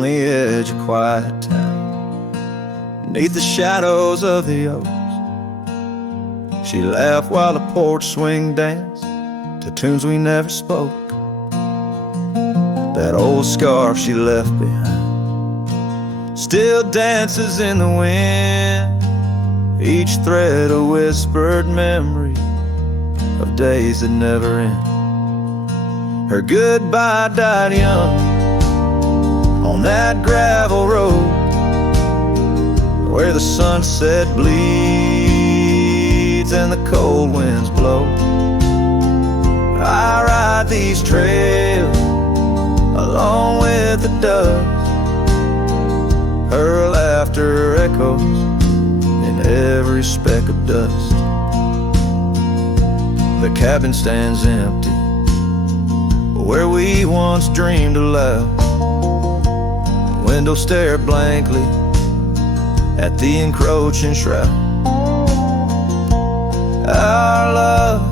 on the edge of quiet town, beneath the shadows of the oaks. She laughed while the porch swing danced to tunes we never spoke. That old scarf she left behind still dances in the wind, each thread a whispered memory of days that never end. Her goodbye died young on that gravel road where the sunset bleeds and the cold winds blow. I ride these trails along with the doves. Her laughter echoes in every speck of dust. The cabin stands empty where we once dreamed aloud. The window stared blankly at the encroaching shroud. Our love,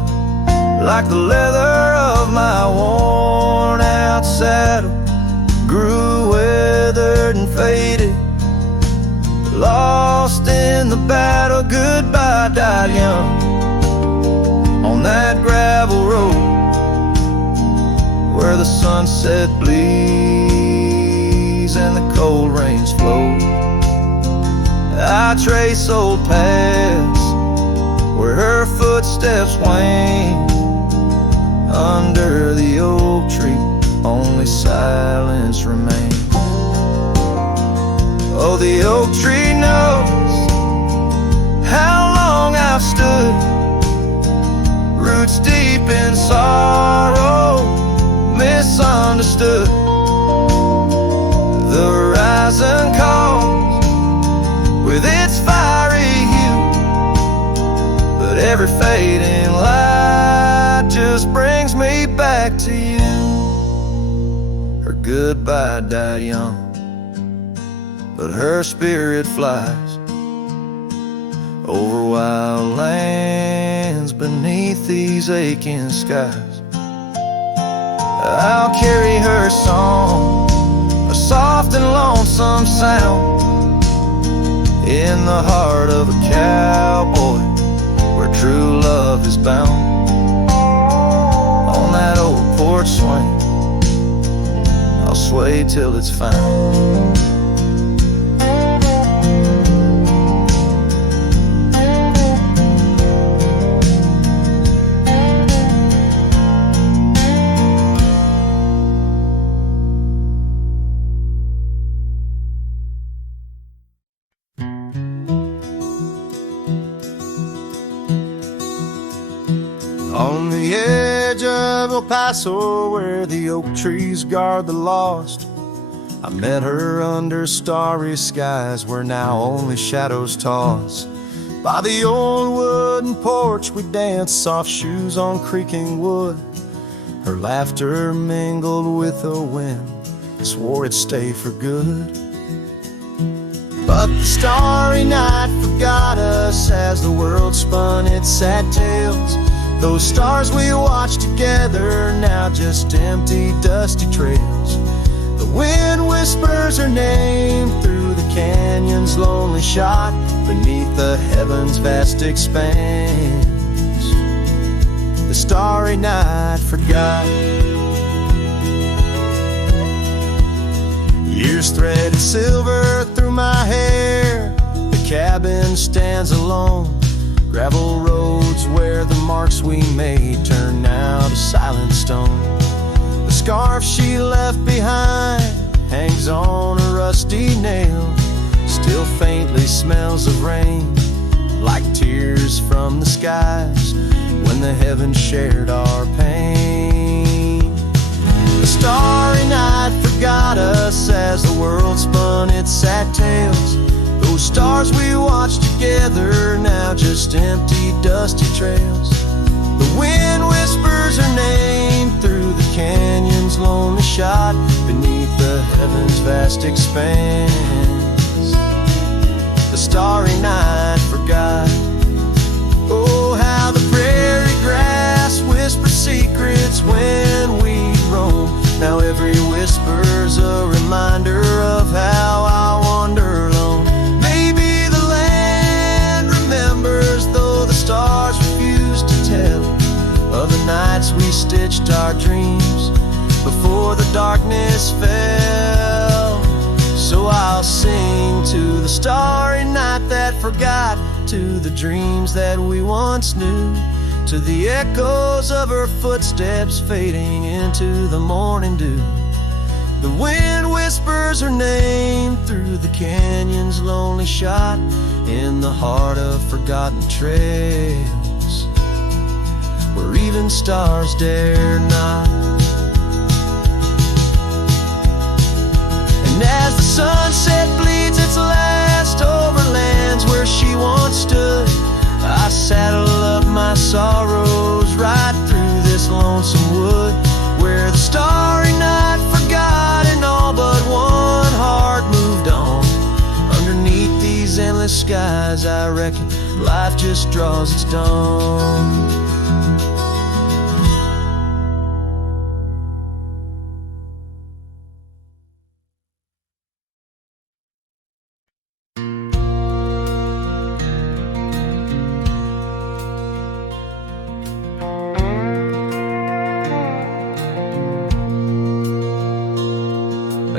like the leather of my worn out saddle, grew weathered and faded, lost in the battle. Goodbye died young on that gravel road where the sunset bleeds and the cold rains flow. I trace old paths where her footsteps wane. Under the oak tree only silence remains. Oh, the oak tree knows how long I've stood, roots deep in sorrow, misunderstood. The horizon calls with its fiery hue, but every fading light just brings me back to you. Her goodbye died young, but her spirit flies over wild lands beneath these aching skies. I'll carry her song, a soft and lonesome sound, in the heart of a cowboy where true love is bound. On that old porch swing I'll sway till it's found. On the edge of El Paso where the oak trees guard the lost, I met her under starry skies where now only shadows toss. By the old wooden porch we danced, soft shoes on creaking wood. Her laughter mingled with the wind, swore it'd stay for good. But the starry night forgot us as the world spun its sad tales. Those stars we watched together, now just empty, dusty trails. The wind whispers her name through the canyon's lonely shot, beneath the heaven's vast expanse. The starry night forgot. Years threaded silver through my hair. The cabin stands alone. Gravel roads where the marks we made turn now to silent stone. The scarf she left behind hangs on a rusty nail, still faintly smells of rain, like tears from the skies when the heavens shared our pain. The starry night forgot us as the world spun its sad tales. Those stars we watched together, now just empty, dusty trails. The wind whispers her name through the canyon's lonely shot, beneath the heaven's vast expanse. The starry night forgot. Oh, how the prairie grass whispers secrets when we roam. Now every whisper's a reminder of nights we stitched our dreams before the darkness fell. So I'll sing to the starry night that forgot, to the dreams that we once knew, to the echoes of her footsteps fading into the morning dew. The wind whispers her name through the canyon's lonely shot, in the heart of forgotten trails where even stars dare not. And as the sunset bleeds its last over lands where she once stood, I saddle up my sorrows right through this lonesome wood, where the starry night forgot and all but one heart moved on. Underneath these endless skies, I reckon life just draws its dawn.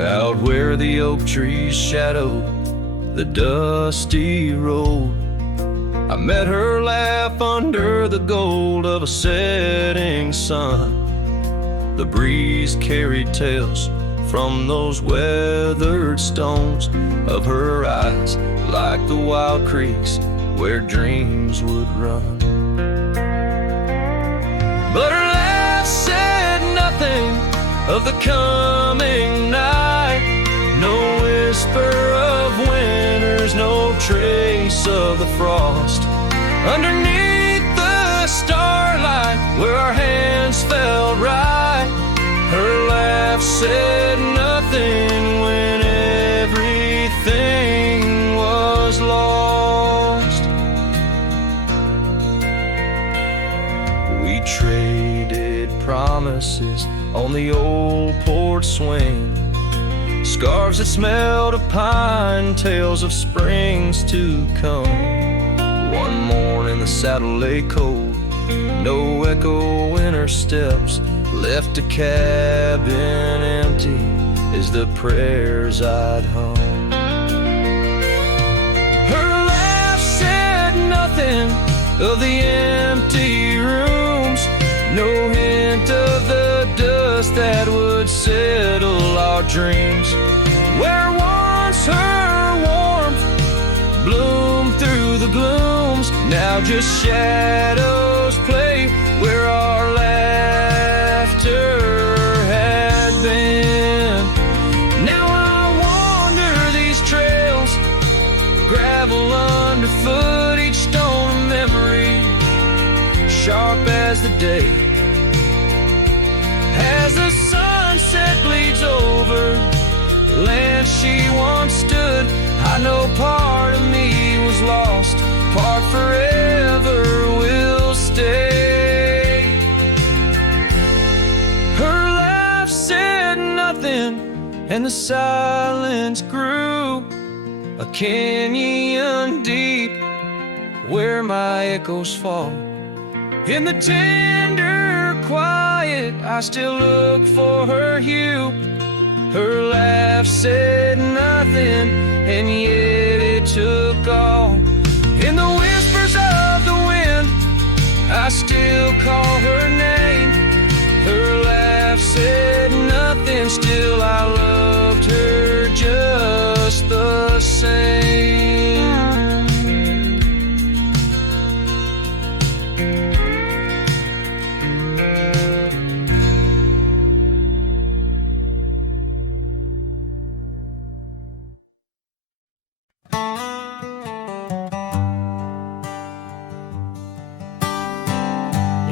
Out where the oak trees shadowed the dusty road, I met her laugh under the gold of a setting sun. The breeze carried tales from those weathered stones of her eyes, like the wild creeks where dreams would run. But her laugh said nothing of the coming night, no whisper of winters, no trace of the frost. Underneath the starlight where our hands felt right, her laugh said nothing when everything was lost. We traded promises on the old porch swing, scarves that smelled of pine, tales of springs to come. One morning the saddle lay cold, no echo in her steps, left a cabin empty as the prayers I'd hung. Her laugh said nothing of the empty rooms, no hint of the dust that would settle our dreams. Where once her warmth bloomed through the glooms, now just shadows play where our laughter had been. Now I wander these trails, gravel underfoot, each stone of memory, sharp as the day. As the sunset bleeds over land she once stood, I know part of me was lost, part forever will stay. Her laugh said nothing, and the silence grew a canyon deep where my echoes fall. In the tender quiet, I still look for her hue. Her laugh said nothing, and yet it took all. In the whispers of the wind, I still call her name. Her laugh said nothing, still I loved her just the same.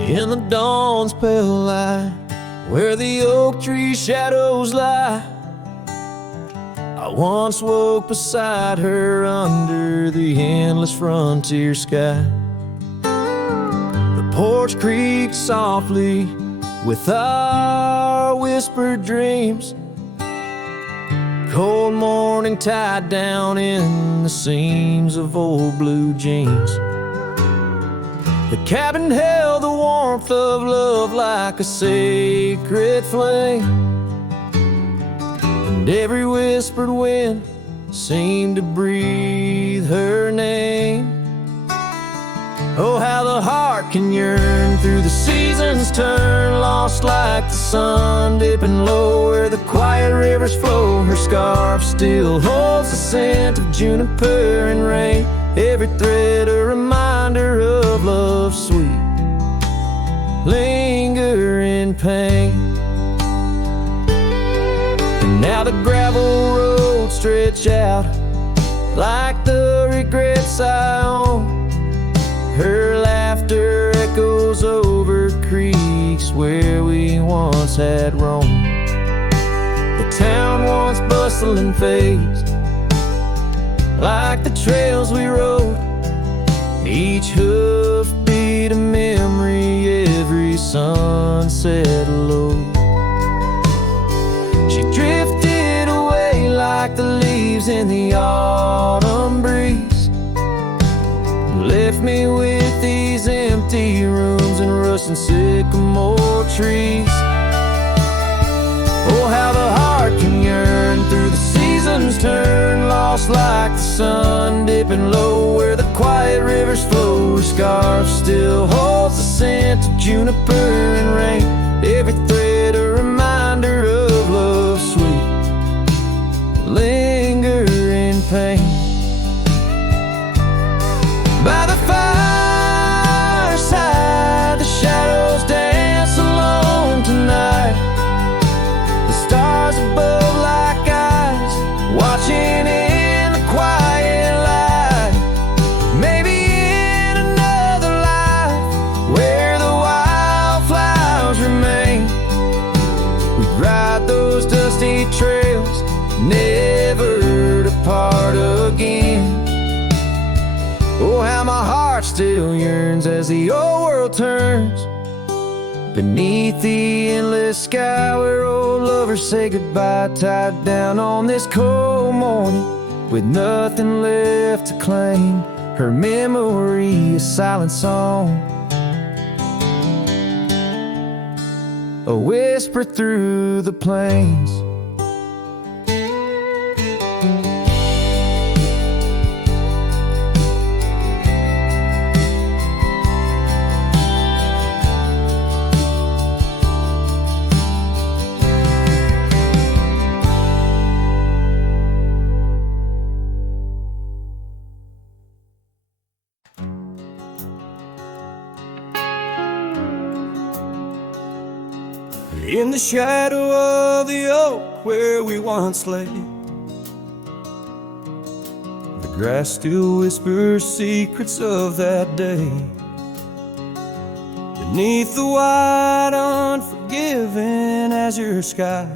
In the dawn's pale light, where the oak tree shadows lie, I once woke beside her under the endless frontier sky. The porch creaked softly with our whispered dreams, cold morning tied down in the seams of old blue jeans. The cabin held the warmth of love love like a sacred flame, and every whispered wind seemed to breathe her name. Oh, how the heart can yearn through the seasons turn, lost like the sun dipping low where the quiet rivers flow. Her scarf still holds the scent of juniper and rain, every thread a reminder of love's sweet lingering pain. And now the gravel roads stretch out like the regrets I own. Her laughter echoes over creeks where we once had roamed. The town once bustling fades like the trails we rode, each hoof beat a memory, every sunset low. She drifted away like the leaves in the autumn breeze, left me with these empty rooms and rusting sycamore trees. Oh, how the heart can yearn through the seasons turn, lost like the sun dipping low where the quiet rivers flow. Her scarf still holds the scent of juniper and rain, every thread a reminder of love's sweet lingering pain. By the fireside, the shadows dance alone tonight, the stars above like eyes watching in the quiet light. Maybe in another life where the wildflowers remain, we'd ride those dusty trails, never to part again. Oh, how my heart still yearns as the old world turns beneath the endless sky where old lovers say goodbye, tied down on this cold morning with nothing left to claim. Her memory a silent song, a whisper through the plains. In the shadow of the oak where we once lay, the grass still whispers secrets of that day. Beneath the wide, unforgiving azure sky,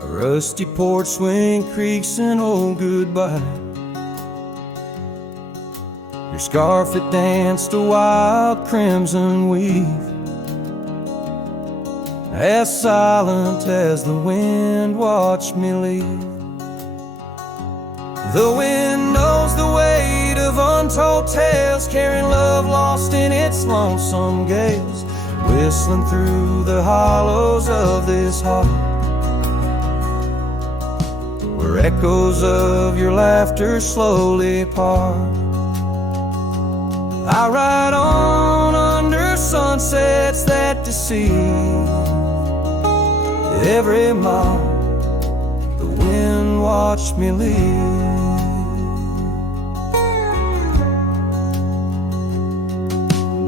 a rusty porch swing creaks an old goodbye. Your scarf, it danced a wild crimson weave, as silent as the wind watched me leave. The wind knows the weight of untold tales, carrying love lost in its lonesome gales, whistling through the hollows of this heart, where echoes of your laughter slowly part. I ride on under sunsets that deceive. Every mile, the wind watched me leave.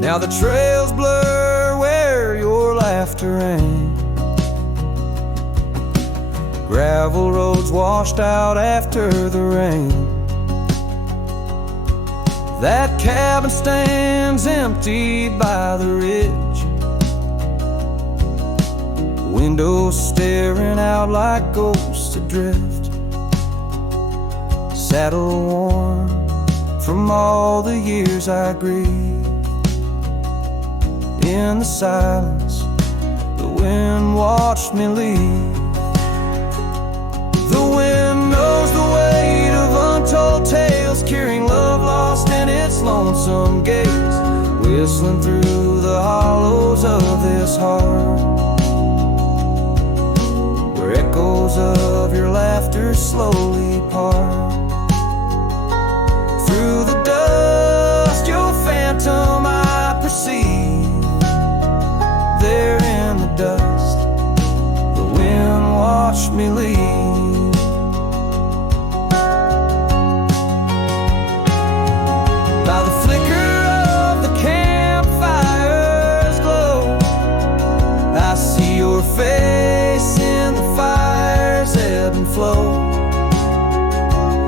Now the trails blur where your laughter rang, gravel roads washed out after the rain. That cabin stands empty by the ridge, windows staring out like ghosts adrift, saddle worn from all the years I grieved. In the silence, the wind watched me leave. The wind knows the weight of untold tales, carrying love lost in its lonesome gaze, whistling through the this heart, where echoes of your laughter slowly part. Through the dust, your phantom I perceive. There in the dust, the wind watched me leave. By the flicker of the campfire's glow, I see your face in the fire's ebb and flow.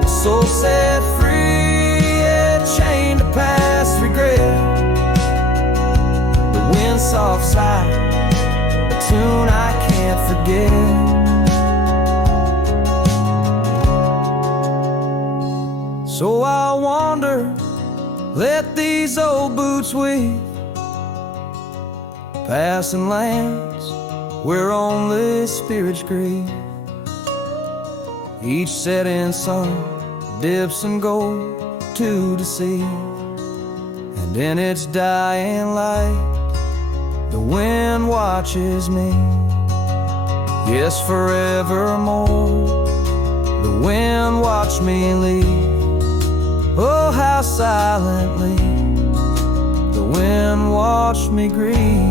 A soul set free, yet chained to past regret. The wind soft sigh, a tune I can't forget. So I'll wander, let these old boots weave, passing lands where only spirits grieve. Each setting sun dips in gold to deceive, and in its dying light the wind watches me. Yes, forevermore the wind watched me leave. Oh, how silently the wind watched me grieve.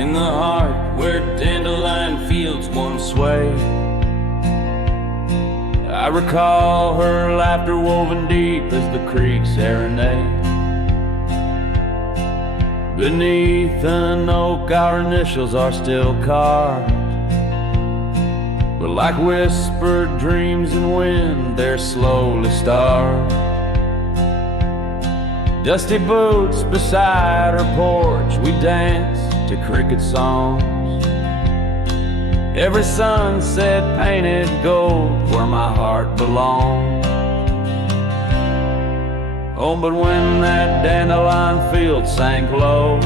In the heart where dandelion fields once swayed, I recall her laughter woven deep as the creek serenade. Beneath an oak our initials are still carved, but like whispered dreams in wind they're slowly starved. Dusty boots beside her porch, we dance to cricket songs. Every sunset painted gold where my heart belongs. Oh, but when that dandelion field sank low,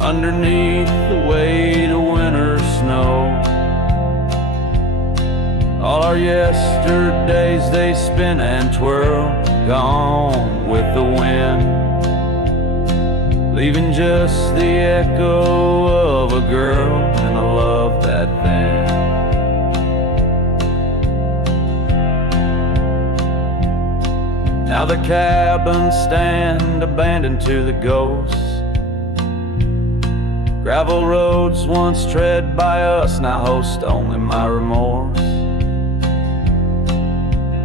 underneath the weight of winter snow, all our yesterdays they spin and twirl, gone with the wind, leaving just the echo of a girl and a love that thin. Now the cabins stand abandoned to the ghosts. Gravel roads once tread by us now host only my remorse.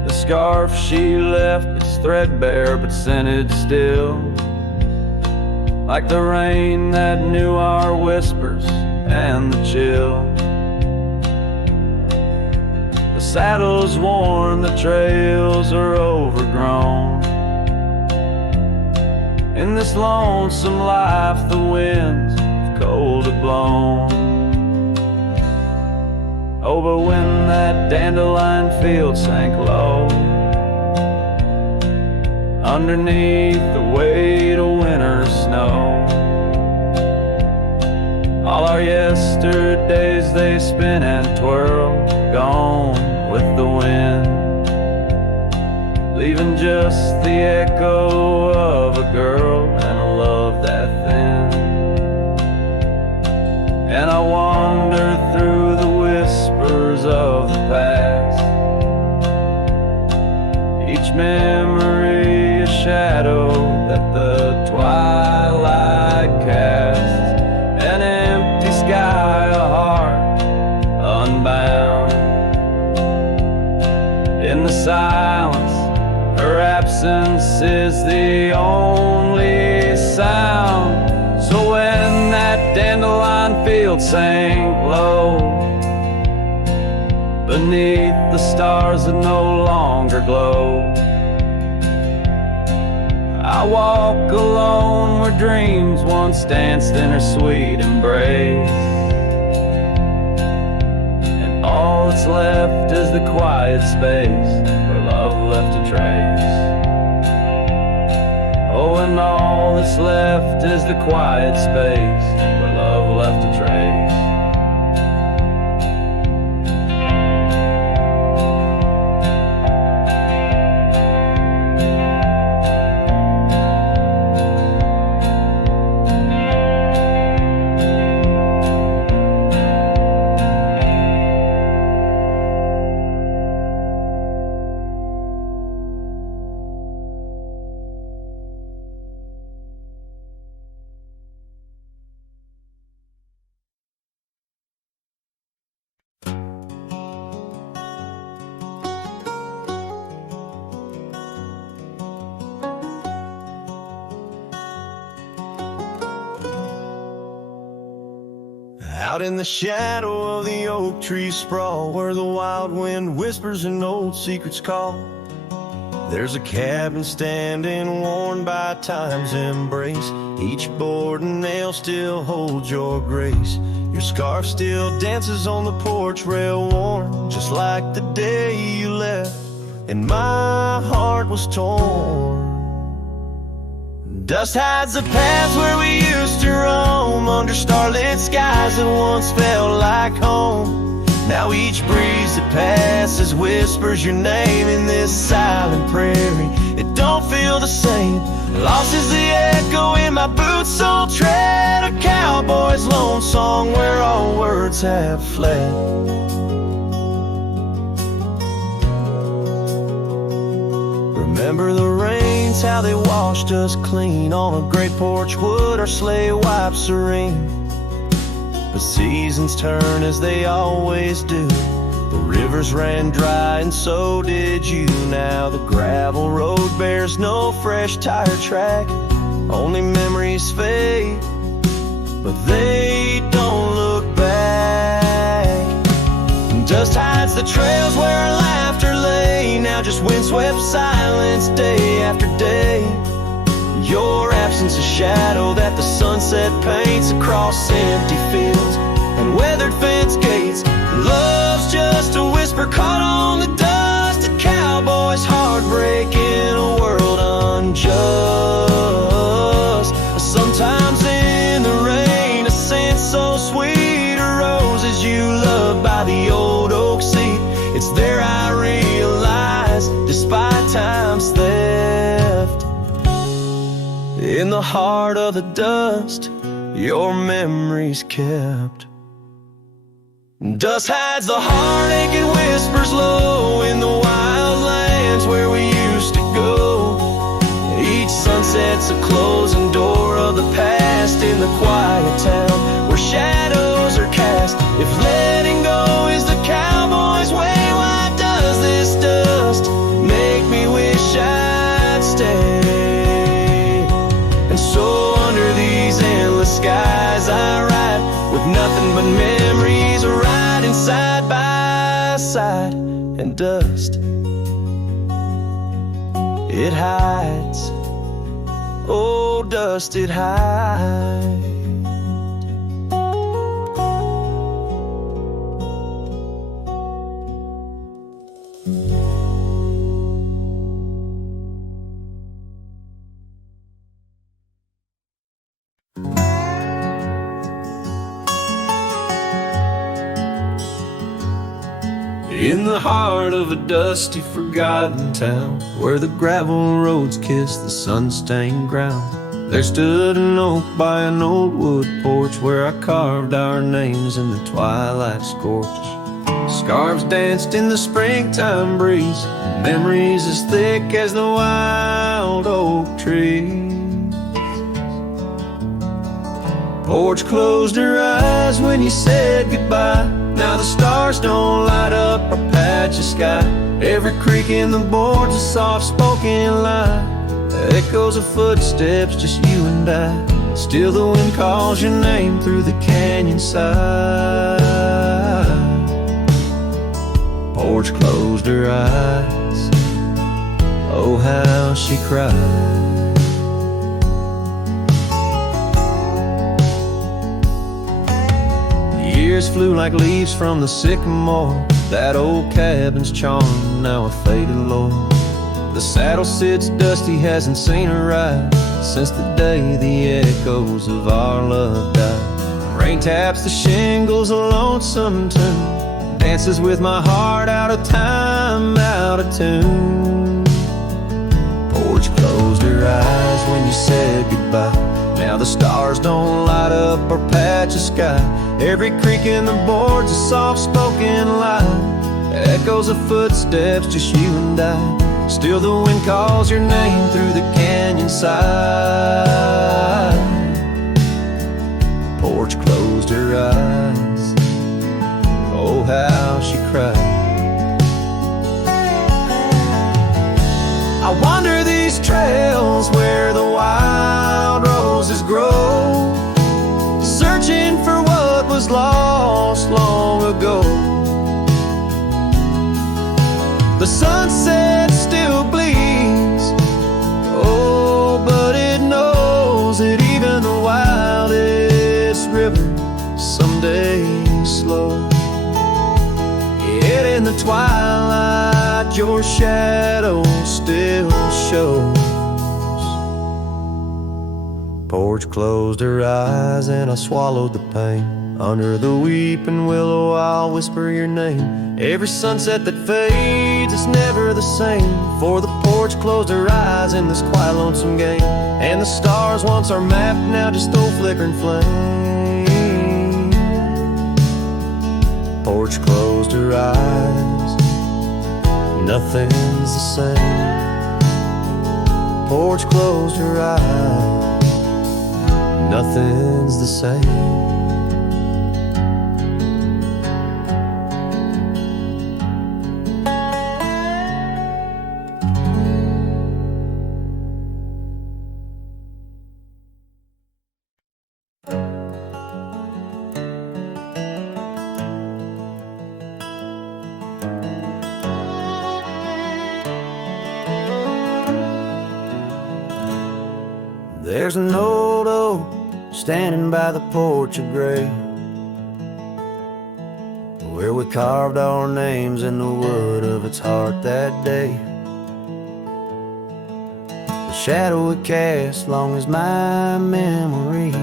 The scarf she left, it's threadbare but scented still, like the rain that knew our whispers and the chill. The saddle's worn, the trails are overgrown. In this lonesome life the winds have cold have blown. Oh, but when that dandelion field sank low, underneath the weight of winter snow, all our yesterdays they spin and twirl, gone with the wind, leaving just the echo of a girl and a love that thin. And I wander through the whispers of the past, each memory a shadow that the twilight casts, an empty sky, a heart unbound. In the silence, her absence is the only sound. So when that dandelion field sank low, beneath beneath the stars that no longer glow. I walk alone where dreams once danced in her sweet embrace, and all that's left is the quiet space where love left a trace. Oh, and all that's left is the quiet space where love left a trace. Out in the shadow of the oak tree sprawl, where the wild wind whispers and old secrets call, there's a cabin standing worn by time's embrace. Each board and nail still holds your grace. Your scarf still dances on the porch rail, warm just like the day you left, and my heart was torn. Dust hides the paths where we used to roam, under starlit skies that once felt like home. Now each breeze that passes whispers your name in this silent prairie. It don't feel the same. Lost is the echo in my boots, so tread a cowboy's lone song where all words have fled. Remember the rains, how they washed us clean on a great porch wood, our sleigh wiped serene. But seasons turn as they always do. The rivers ran dry and so did you. Now the gravel road bears no fresh tire track. Only memories fade, but they don't look back. Dust hides the trails where our laughter lay. Now just windswept silence day after day. Your absence a shadow that the sunset paints across empty fields and weathered fence gates. Love's just a whisper caught on the dust. A cowboy's heartbreak in a world unjust. Sometimes in the rain, a scent so sweet arose as you loved by the old oak seat. It's there I realize, despite time's theft, in the heart of the dust, your memory's kept. Dust hides the heartache and whispers low in the wild lands where we used to go. Each sunset's a closing door of the past in the quiet town where shadows are cast. If letting go is the cowboy's way, why does this dust make me wish I'd stay? And so under these endless skies I ride, with nothing but memories riding side by side. And dust, it hides, oh dust, it hides. In the heart of a dusty, forgotten town, where the gravel roads kiss the sun-stained ground, there stood an oak by an old wood porch where I carved our names in the twilight scorch. Scarves danced in the springtime breeze, memories as thick as the wild oak tree. Porch closed her eyes when you said goodbye. Now the stars don't light up our patch of sky. Every creak in the board's a soft-spoken line, echoes of footsteps, just you and I. Still the wind calls your name through the canyon side. Porch closed her eyes. Oh, how she cried. Years flew like leaves from the sycamore. That old cabin's charm, now a faded lore. The saddle sits dusty, hasn't seen a ride since the day the echoes of our love died. Rain taps the shingles, a lonesome tune dances with my heart, out of time, out of tune. Porch closed her eyes when you said goodbye. Now the stars don't light up our patch of sky. Every creak in the board's a soft-spoken lie. Echoes of footsteps, just you and I. Still the wind calls your name through the canyon side. Porch closed her eyes. Oh, how she cried. I wander these trails where the wild roses grow, searching for what was lost long ago. The sunset still bleeds, oh, but it knows that even the wildest river someday slow. Yet in the twilight your shadow still shows. Porch closed her eyes and I swallowed the pain. Under the weeping willow I'll whisper your name. Every sunset that fades, it's never the same. For the porch closed her eyes in this quiet lonesome game. And the stars once our map, now just old flickering flame. Porch closed her eyes, nothing's the same. Porch closed her eyes, nothing's the same. There's an old oak standing by the porch of gray, where we carved our names in the wood of its heart that day. The shadow it casts long as my memories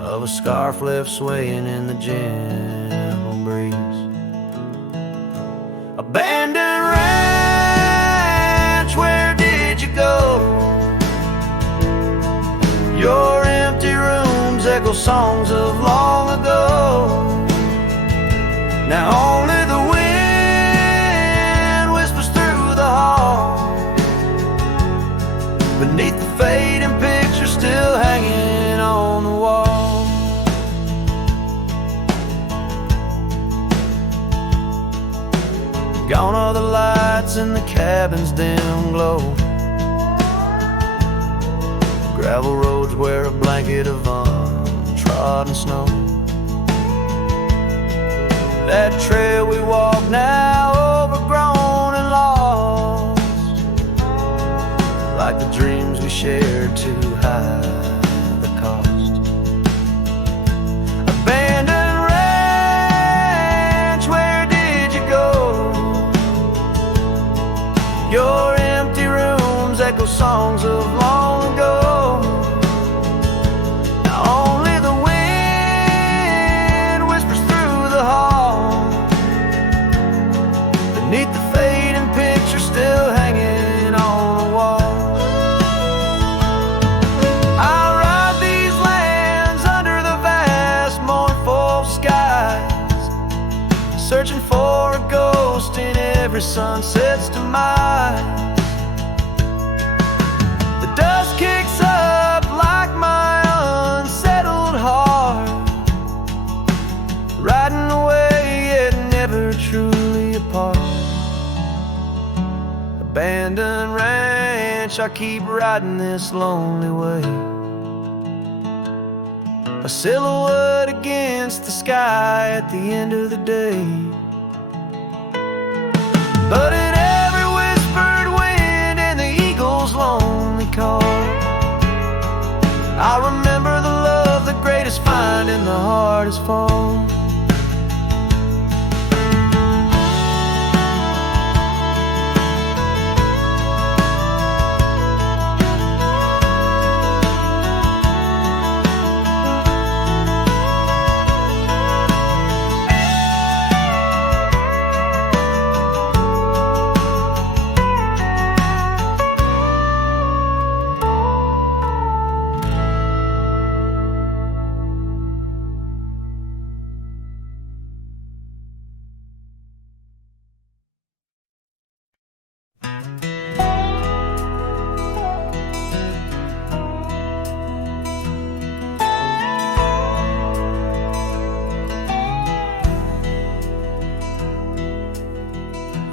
of a scarf left swaying in the gentle breeze. Abandoned ranch, where did you go? Your empty rooms echo songs of long ago. Now only the wind whispers through the hall, beneath the fading picture still hanging on the wall. Gone are the lights in the cabin's dim glow. Gravel roads wear a blanket of untrodden snow. That trail we walk now overgrown and lost, like the dreams we shared too high the cost. Abandoned ranch, where did you go? Your empty rooms echo songs of long ago. Beneath the fading picture still hanging on the wall. I ride these lands under the vast mournful skies, searching for a ghost in every sunset's demise. The dust kicks up like my unsettled heart, riding away yet never truly apart. Abandoned ranch, I keep riding this lonely way. a silhouette against the sky at the end of the day. But in every whispered wind and the eagle's lonely call, I remember the love the greatest find in the hardest fall.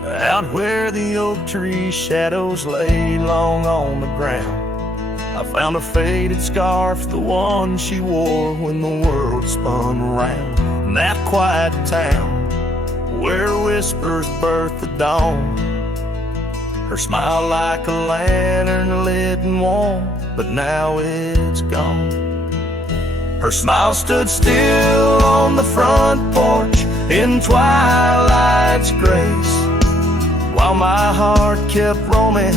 Out where the oak tree shadows lay long on the ground, I found a faded scarf, the one she wore when the world spun around. In that quiet town where whispers birth the dawn, her smile like a lantern lit and warm, but now it's gone. Her smile stood still on the front porch in twilight's grace, while my heart kept roaming,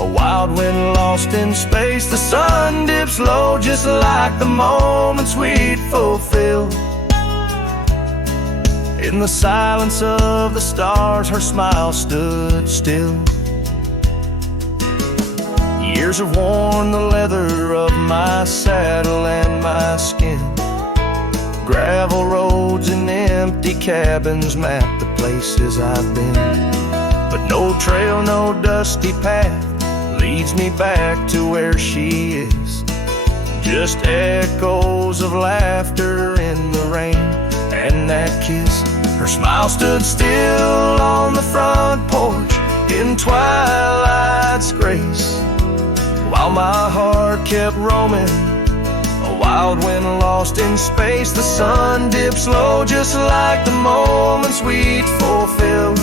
a wild wind lost in space. The sun dips low just like the moments we'd fulfill. In the silence of the stars, her smile stood still. Years have worn the leather of my saddle and my skin. Gravel roads and empty cabins map the places I've been. But no trail, no dusty path leads me back to where she is. Just echoes of laughter in the rain and that kiss. Her smile stood still on the front porch in twilight's grace, while my heart kept roaming, a wild wind lost in space. The sun dips low just like the moments we'd fulfilled.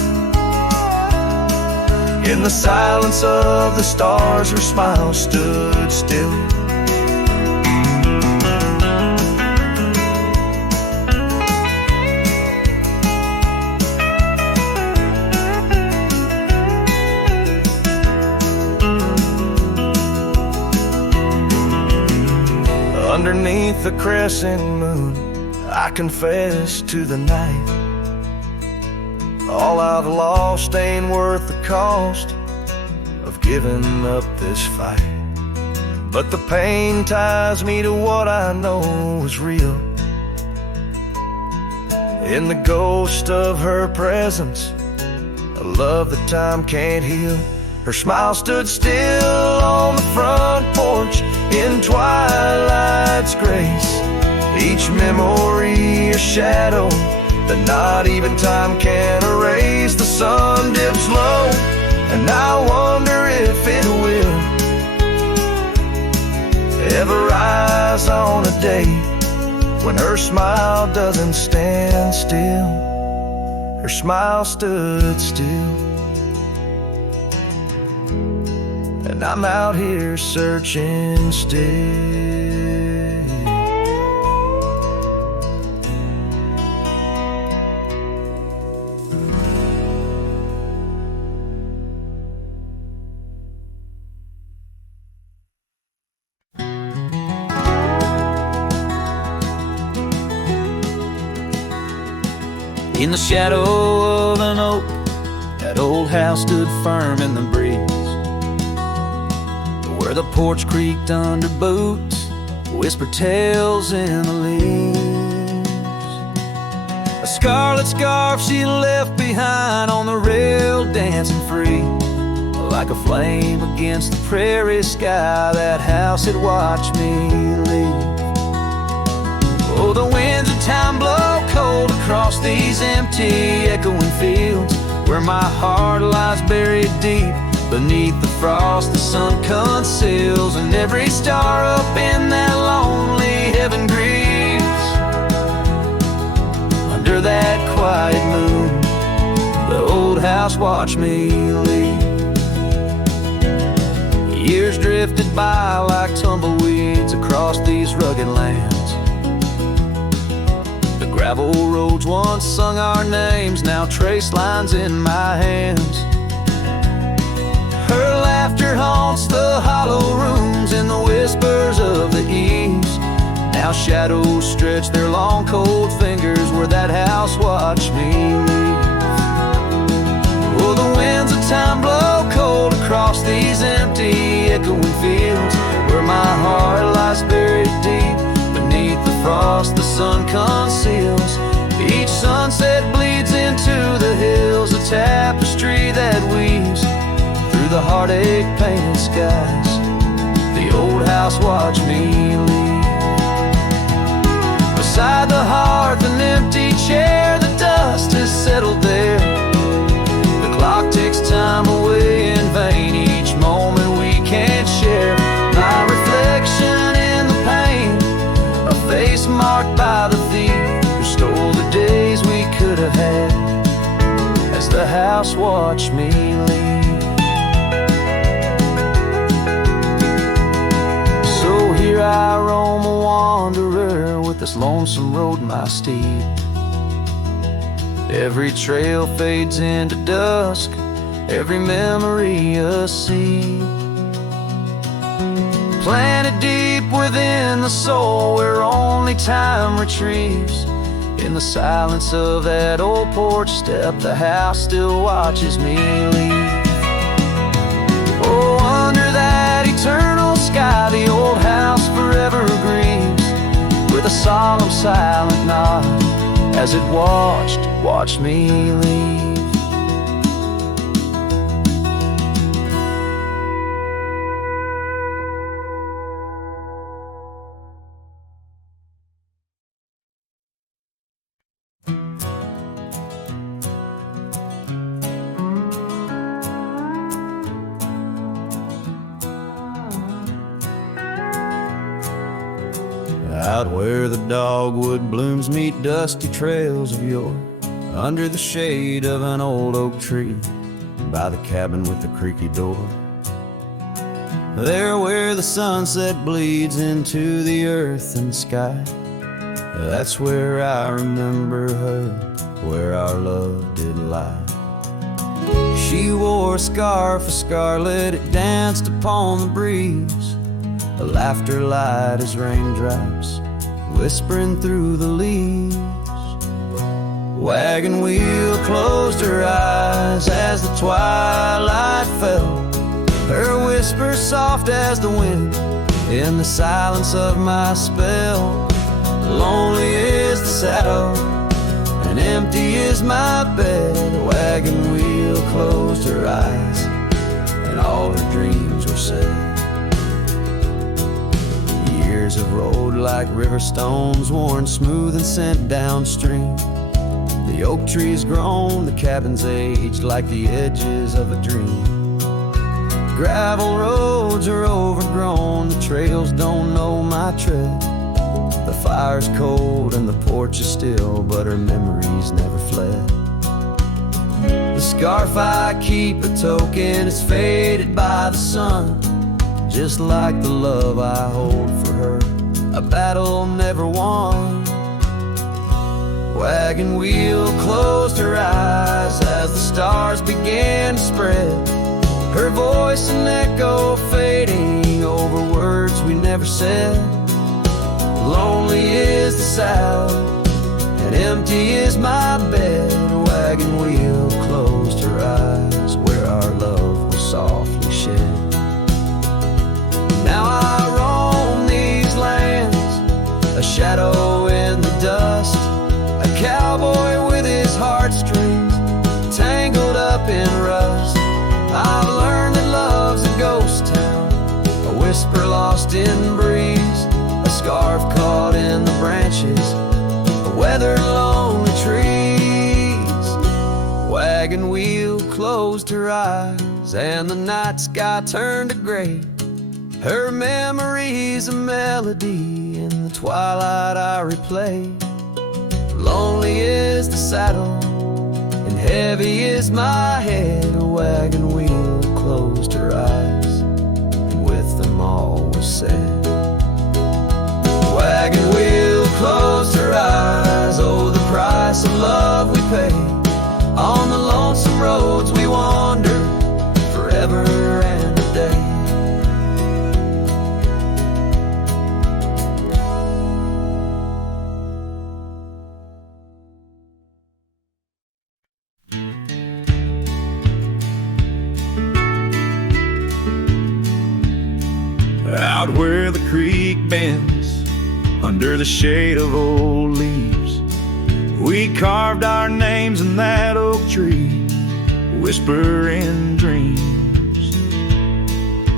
In the silence of the stars, her smile stood still. Underneath the crescent moon, I confess to the night, all I've lost ain't worth the cost of giving up this fight. But the pain ties me to what I know is real. In the ghost of her presence, a love that time can't heal. Her smile stood still on the front porch in twilight's grace, each memory a shadow that not even time can erase. The sun dips low, and I wonder if it will ever rise on a day when her smile doesn't stand still. Her smile stood still, and I'm out here searching still. In the shadow of an oak, that old house stood firm in the breeze, where the porch creaked under boots, whispered tales in the leaves. A scarlet scarf she left behind on the rail, dancing free, like a flame against the prairie sky. That house had watched me leave. Oh, the winds of time blow cold across these empty, echoing fields, where my heart lies buried deep beneath the frost the sun conceals, and every star up in that lonely heaven grieves. under that quiet moon, the old house watched me leave. Years drifted by like tumbleweeds across these rugged lands. The gravel roads once sung our names, now trace lines in my hands. Her laughter haunts the hollow rooms and the whispers of the eaves. Now shadows stretch their long cold fingers where that house watched me leave. Oh, the winds of time blow cold across these empty echoing fields, where my heart lies buried deep beneath the frost the sun conceals. Each sunset bleeds into the hills, a tapestry that weaves through the heartache painted skies. The old house watched me leave. Beside the hearth, an empty chair, the dust has settled there. The clock ticks time away in vain, each moment we can't share. My reflection in the pain, a face marked by the thief who stole the days we could have had, as the house watched me leave. So here I roam, a wanderer, with this lonesome road my steed. Every trail fades into dusk, every memory a seed, planted deep within the soul, where only time retrieves. In the silence of that old porch step, the house still watches me leave. Oh, under that eternal sky, the old house forever grieves, with a solemn silent nod as it watched me leave. Out where the dogwood blooms meet dusty trails of yore, under the shade of an old oak tree, by the cabin with the creaky door. There where the sunset bleeds into the earth and sky, that's where I remember her, where our love did lie. She wore a scarf of scarlet, it danced upon the breeze, a laughter light as raindrops whispering through the leaves. Wagon wheel closed her eyes as the twilight fell, her whisper soft as the wind in the silence of my spell. Lonely is the saddle and empty is my bed. The wagon wheel closed her eyes and all her dreams were said. Years have rolled like river stones, worn smooth and sent downstream. The oak tree's grown, the cabin's aged like the edges of a dream. Gravel roads are overgrown, the trails don't know my tread. The fire's cold and the porch is still, but her memories never fled. The scarf I keep a token is faded by the sun, just like the love I hold for her, a battle never won. Wagon wheel closed her eyes as the stars began to spread, her voice an echo fading over words we never said. Lonely is the saddle and empty is my bed. Wagon wheel closed her eyes where our love was softly shed. Now I roam these lands, a shadow in the dust, a cowboy with his heartstrings tangled up in rust. I've learned that love's a ghost town, a whisper lost in breeze, a scarf caught in the branches, a weathered lonely trees. Wagon wheel closed her eyes and the night sky turned to gray, her memory's a melody in the twilight I replay. lonely is the saddle, and heavy is my head. A wagon wheel closed her eyes, and with them all was said. A wagon wheel closed her eyes. Oh, the price of love we pay. On the lonesome roads we wander forever and a day. Out where the creek bends, under the shade of old leaves, we carved our names in that oak tree, whispering dreams.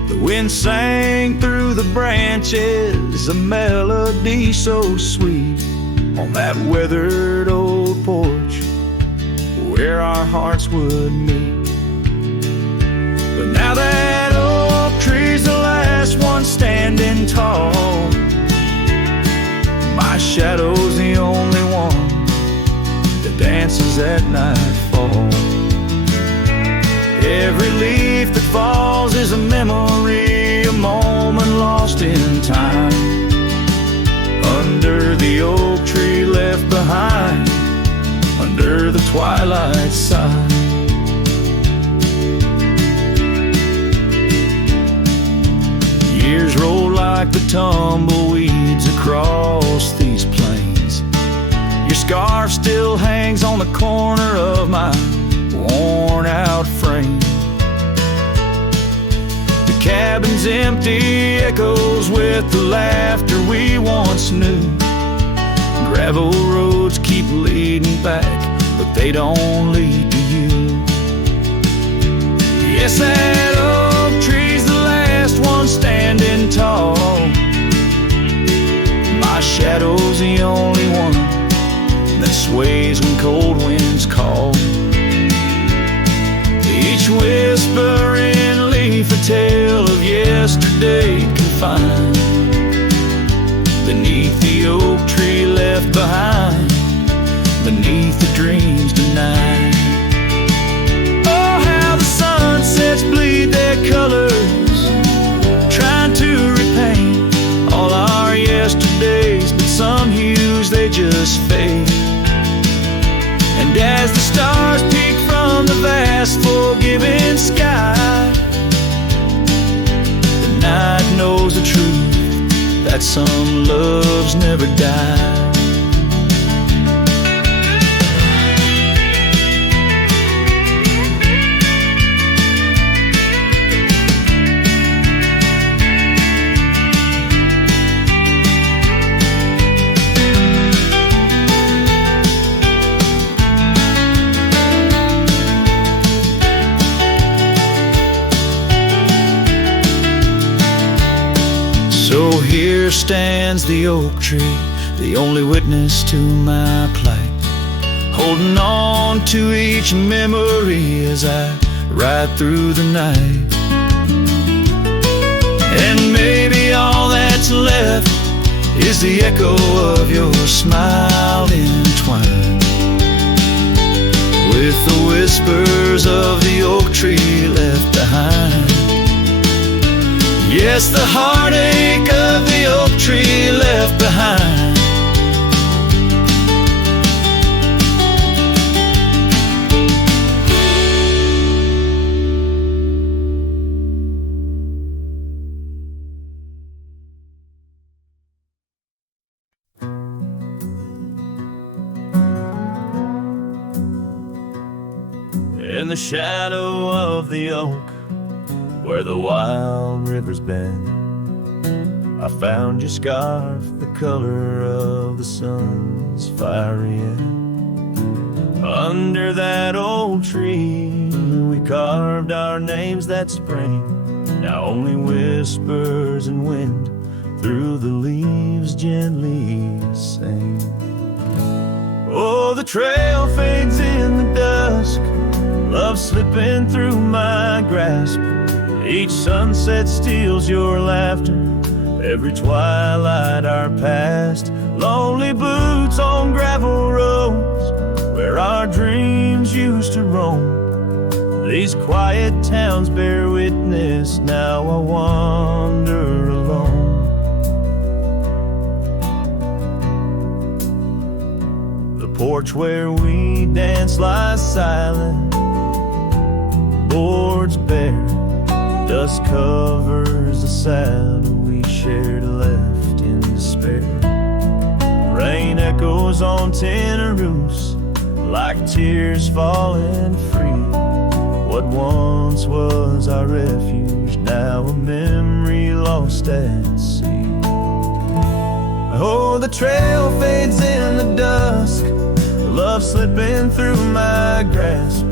The wind sang through the branches, a melody so sweet, on that weathered old porch where our hearts would meet. But now that oak tree's the last one standing tall, my shadow's the only one that dances at nightfall. Every leaf that falls is a memory, a moment lost in time, under the oak tree left behind, under the twilight side. Years roll like the tumbleweeds across these plains. Your scarf still hangs on the corner of my worn out frame. The cabin's empty, echoes with the laughter we once knew. Gravel roads keep leading back, but they don't lead to you. Yes, that oak tree's the last one standing tall, my shadow's the only one that sways when cold winds call. Each whispering leaf a tale of yesterday confined, beneath the oak tree left behind, beneath the dreams denied. Oh, how the sunsets bleed their colors, trying to repaint all our yesterdays, but some hues they just fade. And as the stars peek from the vast forgiving sky, the night knows the truth, that some loves never die. So here stands the oak tree, the only witness to my plight, holding on to each memory as I ride through the night. And maybe all that's left is the echo of your smile entwined with the whispers of the oak tree left behind. Yes, the heartache of the oak tree left behind. In the shadow of the oak, where the wild rivers bend, I found your scarf, the color of the sun's fiery end. Under that old tree, we carved our names that spring. Now only whispers and wind through the leaves gently sing. Oh, the trail fades in the dusk, love slipping through my grasp. Each sunset steals your laughter, every twilight our past Lonely boots on gravel roads where our dreams used to roam. These quiet towns bear witness, now I wander alone. The porch where we dance lies silent, boards bare, dust covers the saddle we shared, left in despair. Rain echoes on tin roofs like tears falling free. What once was our refuge, now a memory lost at sea. Oh, the trail fades in the dusk, love slipping through my grasp.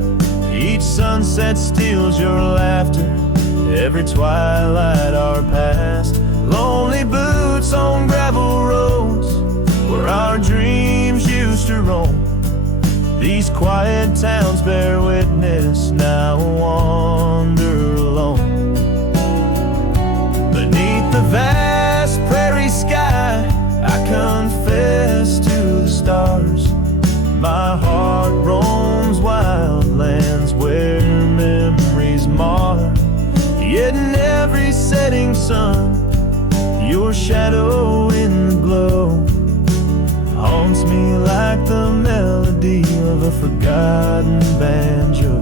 Each sunset steals your laughter, every twilight our past. Lonely boots on gravel roads where our dreams used to roam. These quiet towns bear witness, now I wander alone. Beneath the vast prairie sky, I confess to the stars. My heart roams wild lands where memories mar. Yet in every setting sun, your shadow in the glow haunts me like the melody of a forgotten banjo.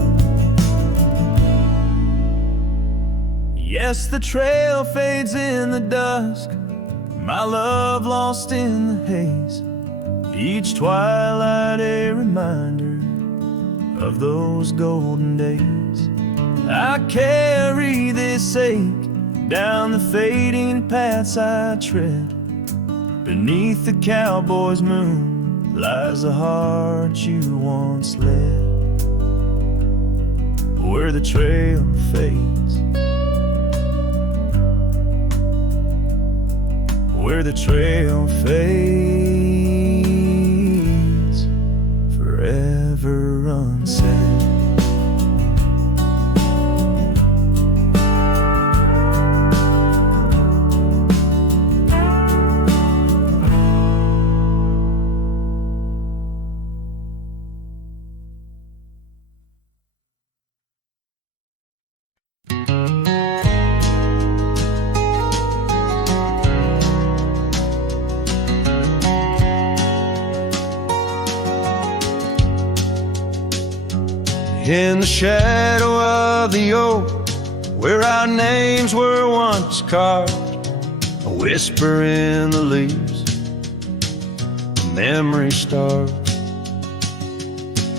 Yes, the trail fades in the dusk, my love lost in the haze. Each twilight a reminder of those golden days. I carry this ache down the fading paths I tread. Beneath the cowboy's moon lies the heart you once led. Where the trail fades, where the trail fades, forever unsaid. In the shadow of the oak, where our names were once carved, a whisper in the leaves, a memory starved.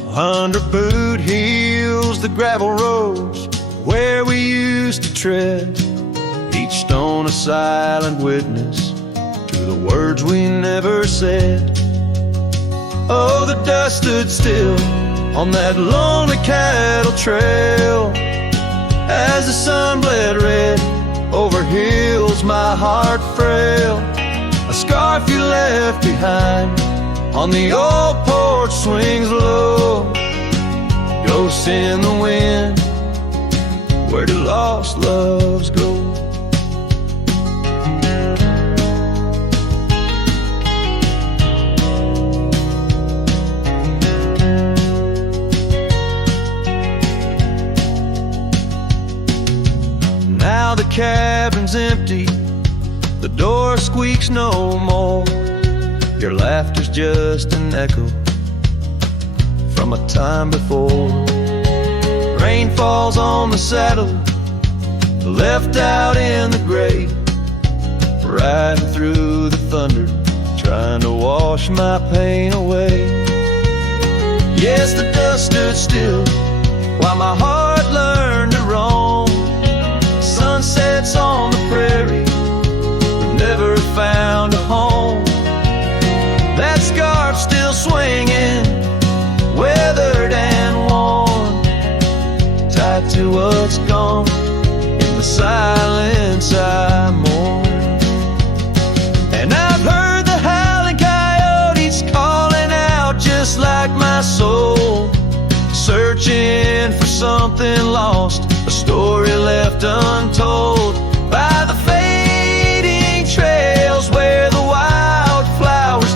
100 boot heels, the gravel roads where we used to tread, each stone a silent witness to the words we never said. Oh, the dust stood still on that lonely cattle trail as the sun bled red over hills, my heart frail. A scarf you left behind on the old porch swings low. Ghosts in the wind, where do lost loves go? Now the cabin's empty, the door squeaks no more. Your laughter's just an echo from a time before. Rain falls on the saddle, left out in the gray, riding through the thunder, trying to wash my pain away. Yes, the dust stood still while my heart learned to roam. Sunsets on the prairie, but never found a home. That scarf still swinging, weathered and worn, tied to what's gone. In the silence I mourn. And I've heard the howling coyotes calling out just like my soul, searching for something lost, a story left untold by the fading trails where the wildflowers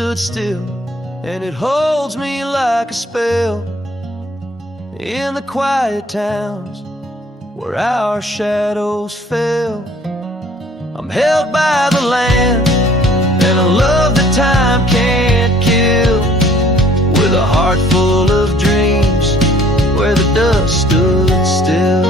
stood still, and it holds me like a spell. In the quiet towns where our shadows fell, I'm held by the land and a love that time can't kill, with a heart full of dreams where the dust stood still.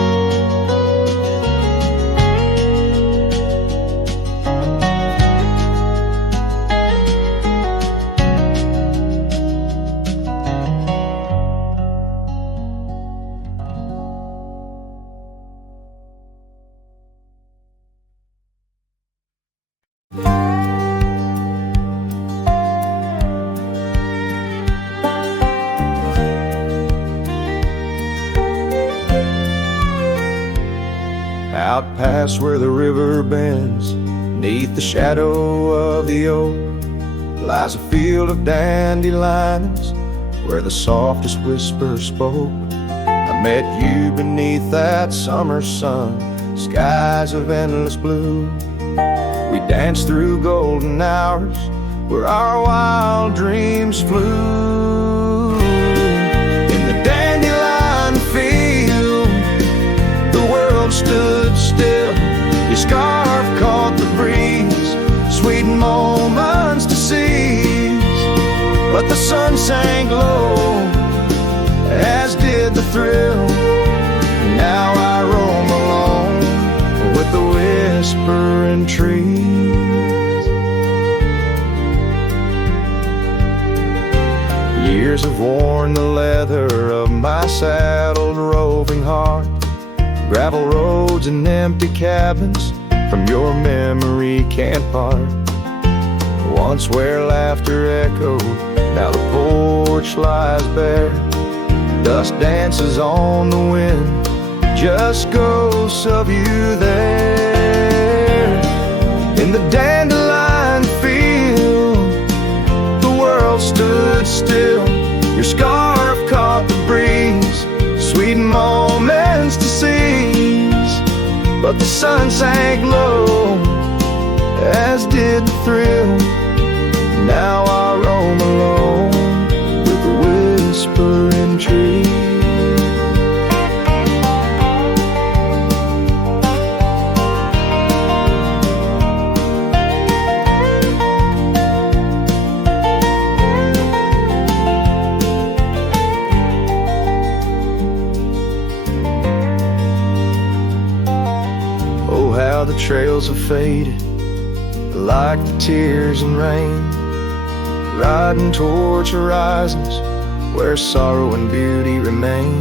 Out past where the river bends, neath the shadow of the oak, lies a field of dandelions where the softest whisper spoke. I met you beneath that summer sun, skies of endless blue. We danced through golden hours where our wild dreams flew. In the dandelion field, the world stood still. Your scarf caught the breeze, sweet moments to seize. But the sun sank low, as did the thrill. Now I roam alone with the whispering trees. Years have worn the leather of my saddled roving heart. Gravel roads and empty cabins from your memory can't part. Once where laughter echoed, now the porch lies bare. Dust dances on the wind, just ghosts of you there. In the dandelion field, the world stood still. Your scarf caught the breeze, sweet moments to seize. But the sun sank low, as did the thrill. Now I roam alone with the whispering trees. Oh, how the trails have faded, like the tears and rain, riding towards horizons where sorrow and beauty remain.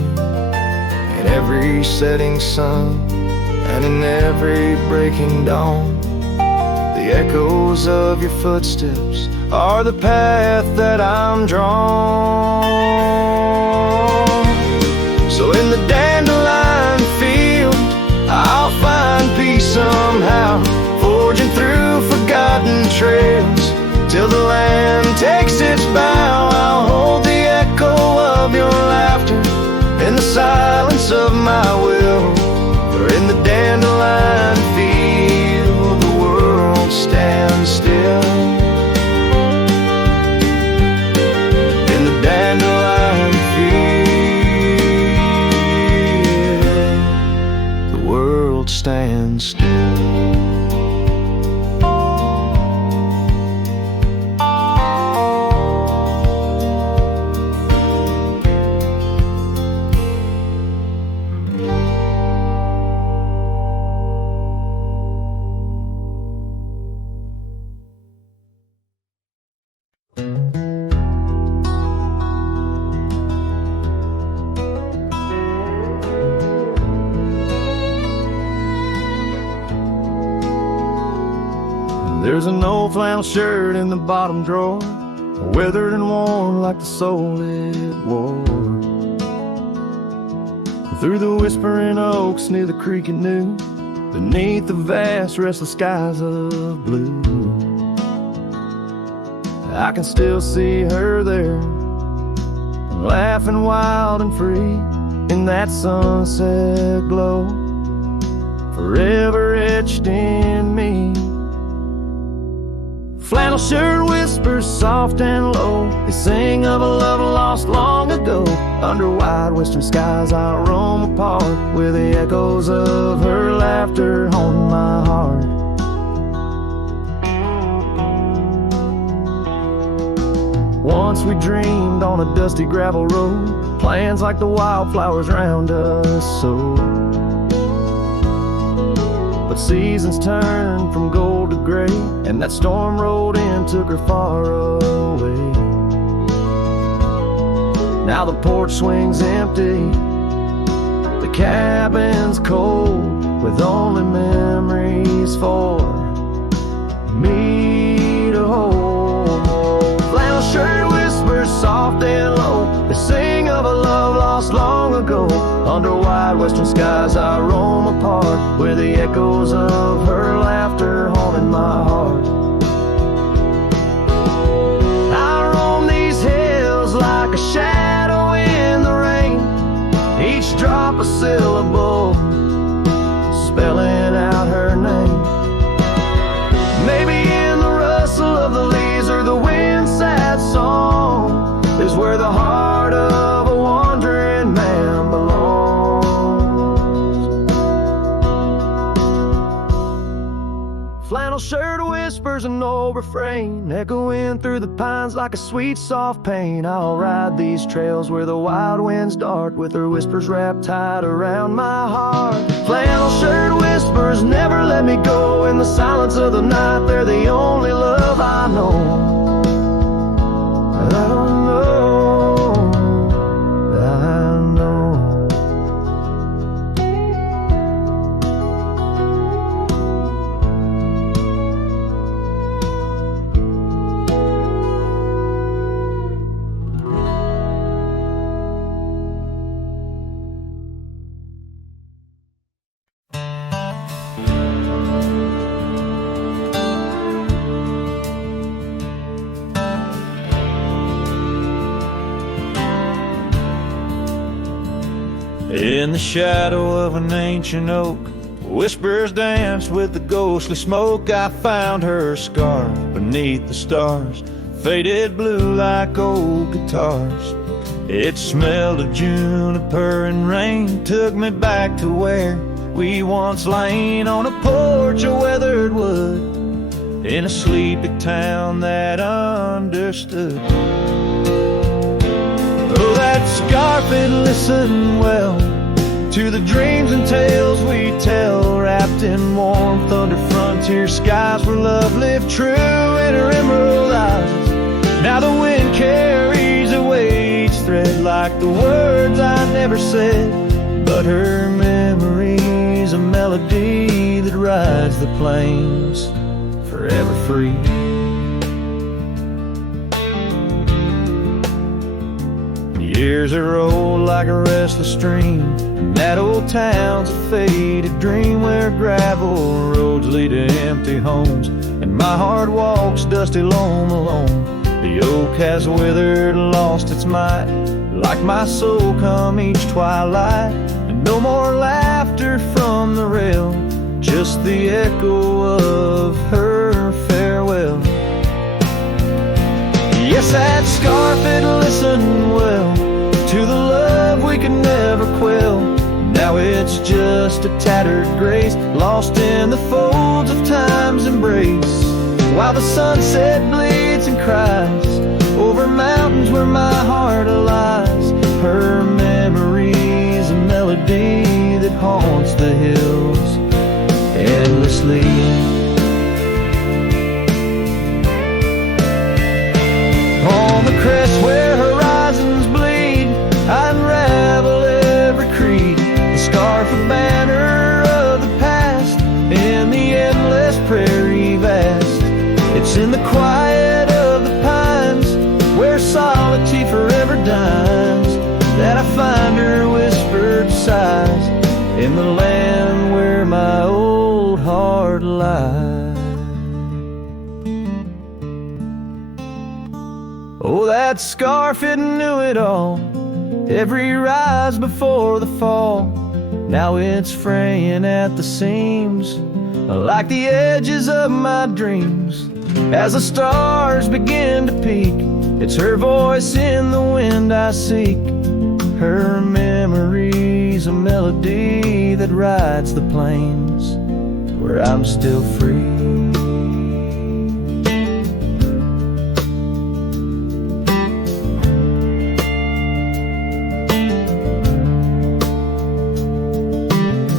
In every setting sun and in every breaking dawn, the echoes of your footsteps are the path that I'm drawn. So in the dandelion field, I'll find peace somehow, forging through forgotten trails till the land takes its bow. I'll hold the echo of your laughter in the silence of my will. For in the dandelion field, the world stands still. In the dandelion field, the world stands still. There's an old flannel shirt in the bottom drawer, weathered and worn like the soul it wore. Through the whispering oaks near the creek it knew, beneath the vast restless skies of blue, I can still see her there, laughing wild and free in that sunset glow, forever etched in me. Flannel shirt whispers soft and low. They sing of a love lost long ago. Under wide western skies I roam apart, with the echoes of her laughter haunting my heart. Once we dreamed on a dusty gravel road, plans like the wildflowers round us so. But seasons turned from gold to gray, and that storm rolled in, took her far away. Now the porch swings empty, the cabin's cold, with only memories for me to hold. Flannel shirt whispers soft and low. They sing of a love lost long ago. Under wide western skies I roam apart, with the echoes of her laughter haunting my heart. I roam these hills like a shadow in the rain, each drop a syllable, spelling out her name. Maybe in the rustle of the leaves or the wind's sad song is where the heart of a wandering man belongs. Flannel shirt whispers an old refrain, echoing through the pines like a sweet soft pain. I'll ride these trails where the wild winds dart, with her whispers wrapped tight around my heart. Flannel shirt whispers never let me go. In the silence of the night, they're the only love I know. I don't know, I know. In the shadow of an ancient oak, whispers dance with the ghostly smoke. I found her scarf beneath the stars, faded blue like old guitars. It smelled of juniper and rain, took me back to where we once lain on a porch of weathered wood, in a sleepy town that understood. Oh, that scarf, it listened well to the dreams and tales we tell, wrapped in warmth under frontier skies where love lived true in her emerald eyes. Now the wind carries away each thread like the words I never said, but her memory's a melody that rides the plains forever free. Years are rolled like a restless stream, and that old town's a faded dream where gravel roads lead to empty homes, and my heart walks dusty lone alone. The oak has withered, lost its might, like my soul come each twilight. And no more laughter from the rail, just the echo of her farewell. Yes, that scarf, it listened well to the love we could never quell. Now it's just a tattered grace, lost in the folds of time's embrace, while the sunset bleeds and cries over mountains where my heart lies. Her memory's a melody that haunts the hills endlessly. On the crest where horizons bleed, I unravel every creed, the scarf, a banner of the past, in the endless prairie vast. It's in the quiet of the pines, where solitude forever dines, that I find her whispered sighs, in the land where my old heart lies. Oh, that scarf, it knew it all, every rise before the fall. Now it's fraying at the seams, like the edges of my dreams. As the stars begin to peak, it's her voice in the wind I seek. Her memory's a melody that rides the plains where I'm still free.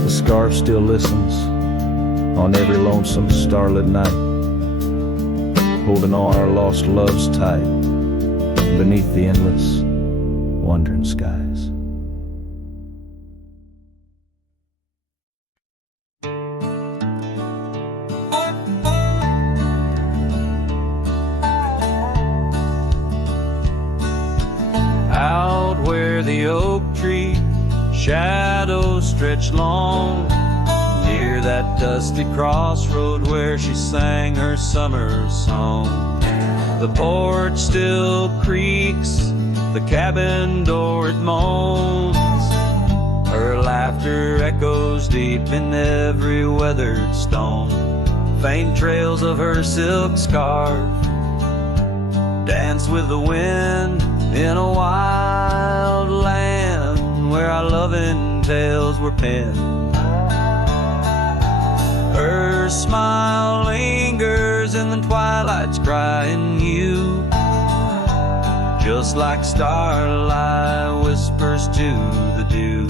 The scarf still listens on every lonesome starlit night, holding all our lost loves tight beneath the endless wandering skies. Out where the oak tree shadows stretch long, near that dusty crossroad where she sang her summer song. The porch still creaks, the cabin door it moans. Her laughter echoes deep in every weathered stone. Faint trails of her silk scarf dance with the wind in a wild land where our loving tales were penned. Her smile lingers in the twilight's crying hue, just like starlight whispers to the dew.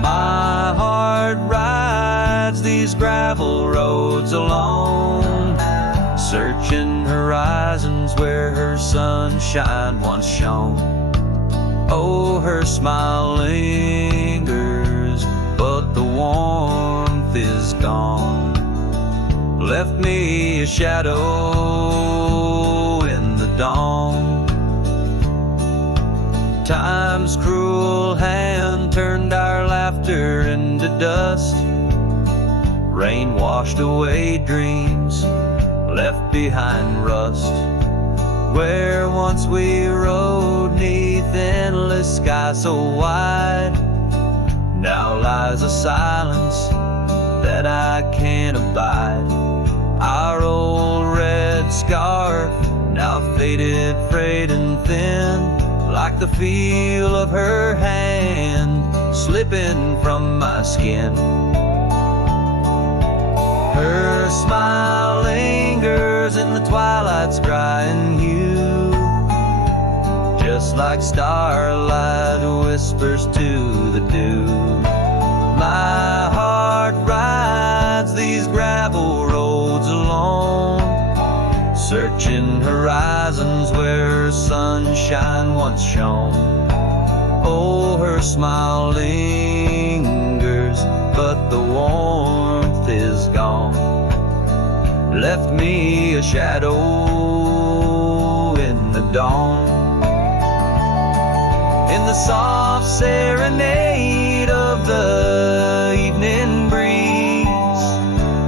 My heart rides these gravel roads alone, searching horizons where her sunshine once shone. Oh, her smile lingers, but the warmth is gone. Left me a shadow in the dawn. Time's cruel hand turned our laughter into dust. Rain washed away dreams, left behind rust. Where once we rode neath endless sky so wide, now lies a silence that I can't abide. Our old red scarf, now faded, frayed and thin, like the feel of her hand slipping from my skin. Her smile lingers in the twilight's crying hue, just like starlight whispers to the dew. My heart rides these gravel roads alone, searching horizons where sunshine once shone. Oh, her smile lingers, but the warmth is gone. Left me a shadow in the dawn. In the soft serenade of the evening breeze,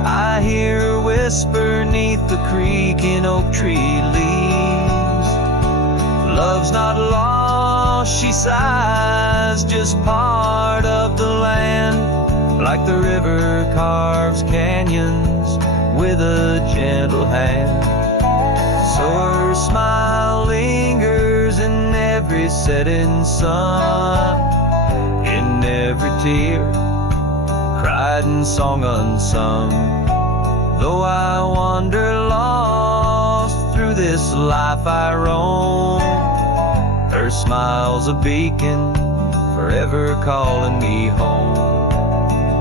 I hear her whisper neath the creaking oak tree leaves. Love's not lost, she sighs, just part of the land, like the river carves canyons with a gentle hand. So her smile lingers in every setting sun, in every tear cried and song unsung. Though I wander lost through this life I roam, her smile's a beacon forever calling me home.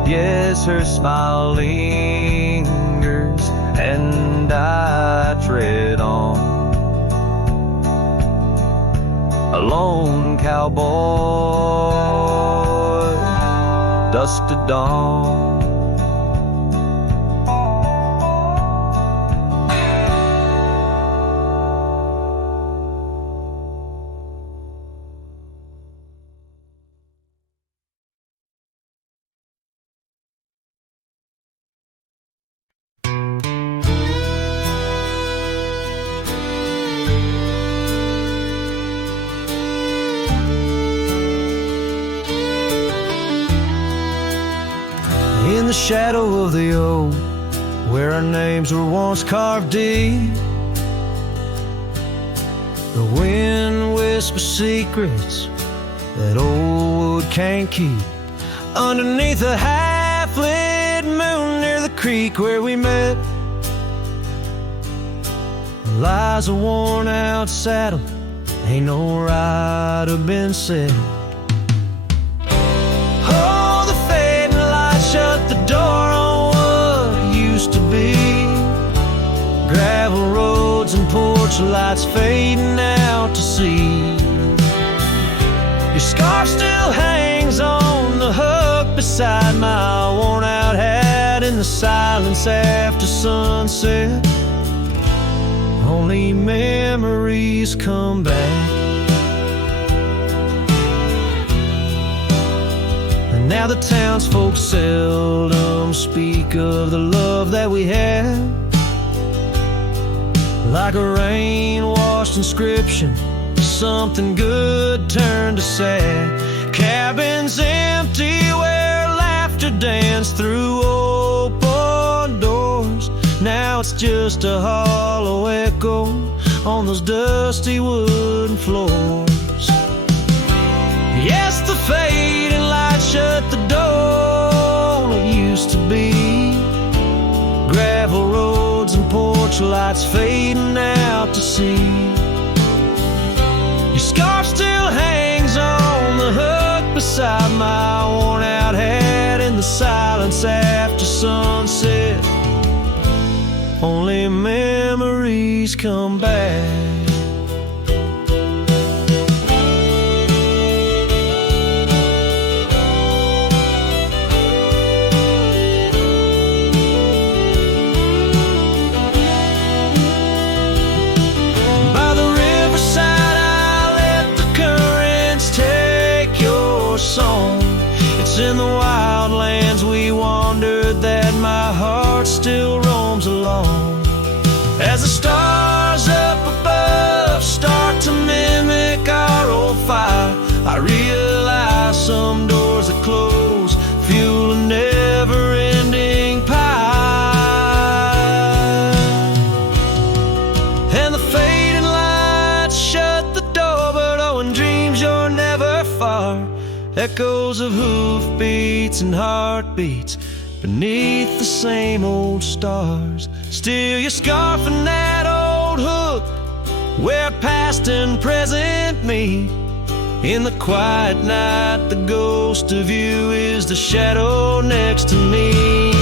Yes, her smile lingers and I tread on. A lone cowboy, dusk to dawn. In the shadow of the oak, where our names were once carved deep. The wind whispers secrets that old wood can't keep. Underneath a half-lit moon near the creek where we met lies a worn-out saddle, ain't no rider been set. Oh, the fading light shut the door on what used to be. Gravel roads and porch lights fading out to sea. Your scarf still hangs on the hook beside my worn-out hat in the silence after sunset. Only memories come back. And now the townsfolk seldom speak of the love that we had. Like a rain-washed inscription, something good turned to sad. Cabins empty where laughter danced through open doors. Now it's just a hollow echo on those dusty wooden floors. Yes, the fading light shut the door. It used to be gravel roads and porch lights fading out to sea. Your scarf still hangs on the hook beside my worn-out hat in the silence after sunset. Only memories come back. By the riverside I let the currents take your song. It's in the wildlands we wandered that my heart still roams along. As the stars up above start to mimic our old fire, I realize some doors that close fuel a never-ending pie. And the fading lights shut the door, but oh, in dreams you're never far. Echoes of hoofbeats and heartbeats beneath the same old stars. Still your scarf and that old hook where past and present meet. In the quiet night the ghost of you is the shadow next to me.